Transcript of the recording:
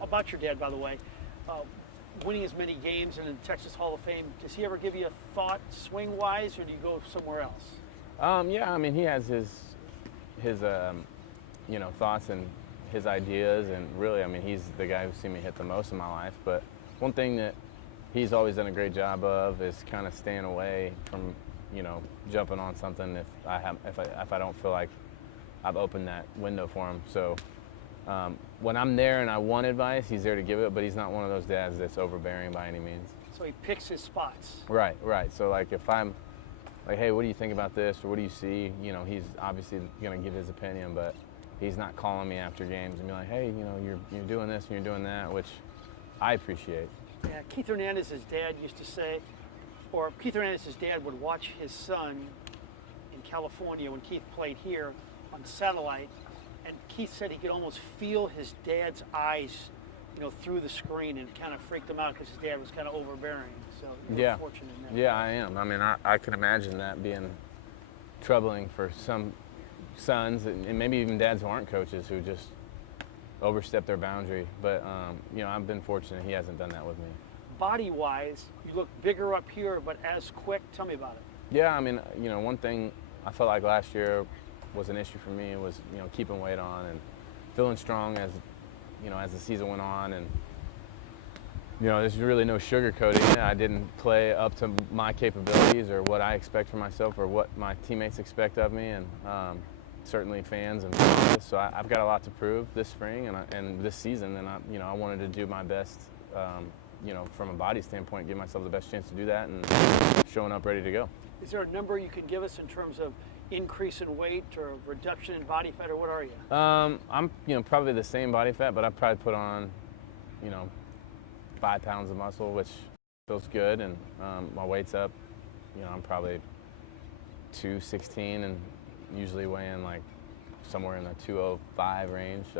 about your dad, by the way. Uh, Winning as many games and in the Texas Hall of Fame, does he ever give you a thought swing-wise, or do you go somewhere else? Yeah, I mean, he has his thoughts and his ideas, and really, I mean, he's the guy who's seen me hit the most in my life. But one thing that he's always done a great job of is kind of staying away from, jumping on something if I don't feel like I've opened that window for him. So when I'm there and I want advice, he's there to give it, but he's not one of those dads that's overbearing by any means. So he picks his spots. Right. So like if I'm like, hey, what do you think about this, or what do you see? He's obviously going to give his opinion, but he's not calling me after games and be like, hey, you're doing this and you're doing that, which I appreciate. Yeah, Keith Hernandez's dad used to say, or Keith Hernandez's dad would watch his son in California when Keith played here on satellite, and Keith said he could almost feel his dad's eyes, through the screen, and it kind of freaked him out because his dad was kind of overbearing. So you're fortunate in that. Yeah, I am. I mean, I can imagine that being troubling for some sons and maybe even dads who aren't coaches who just overstep their boundary. But I've been fortunate he hasn't done that with me. Body-wise, you look bigger up here, but as quick. Tell me about it. Yeah, I mean, one thing I felt like last year was an issue for me was keeping weight on and feeling strong as the season went on, and there's really no sugarcoating it. I didn't play up to my capabilities or what I expect for myself or what my teammates expect of me, and certainly fans and analysts. So I've got a lot to prove this spring and this season, and I wanted to do my best, from a body standpoint, give myself the best chance to do that and showing up ready to go. Is there a number you can give us in terms of increase in weight or reduction in body fat, or what are you? I'm probably the same body fat, but I probably put on 5 pounds of muscle, which feels good, and my weight's up. I'm probably 216 and usually weighing like somewhere in the 205 range. So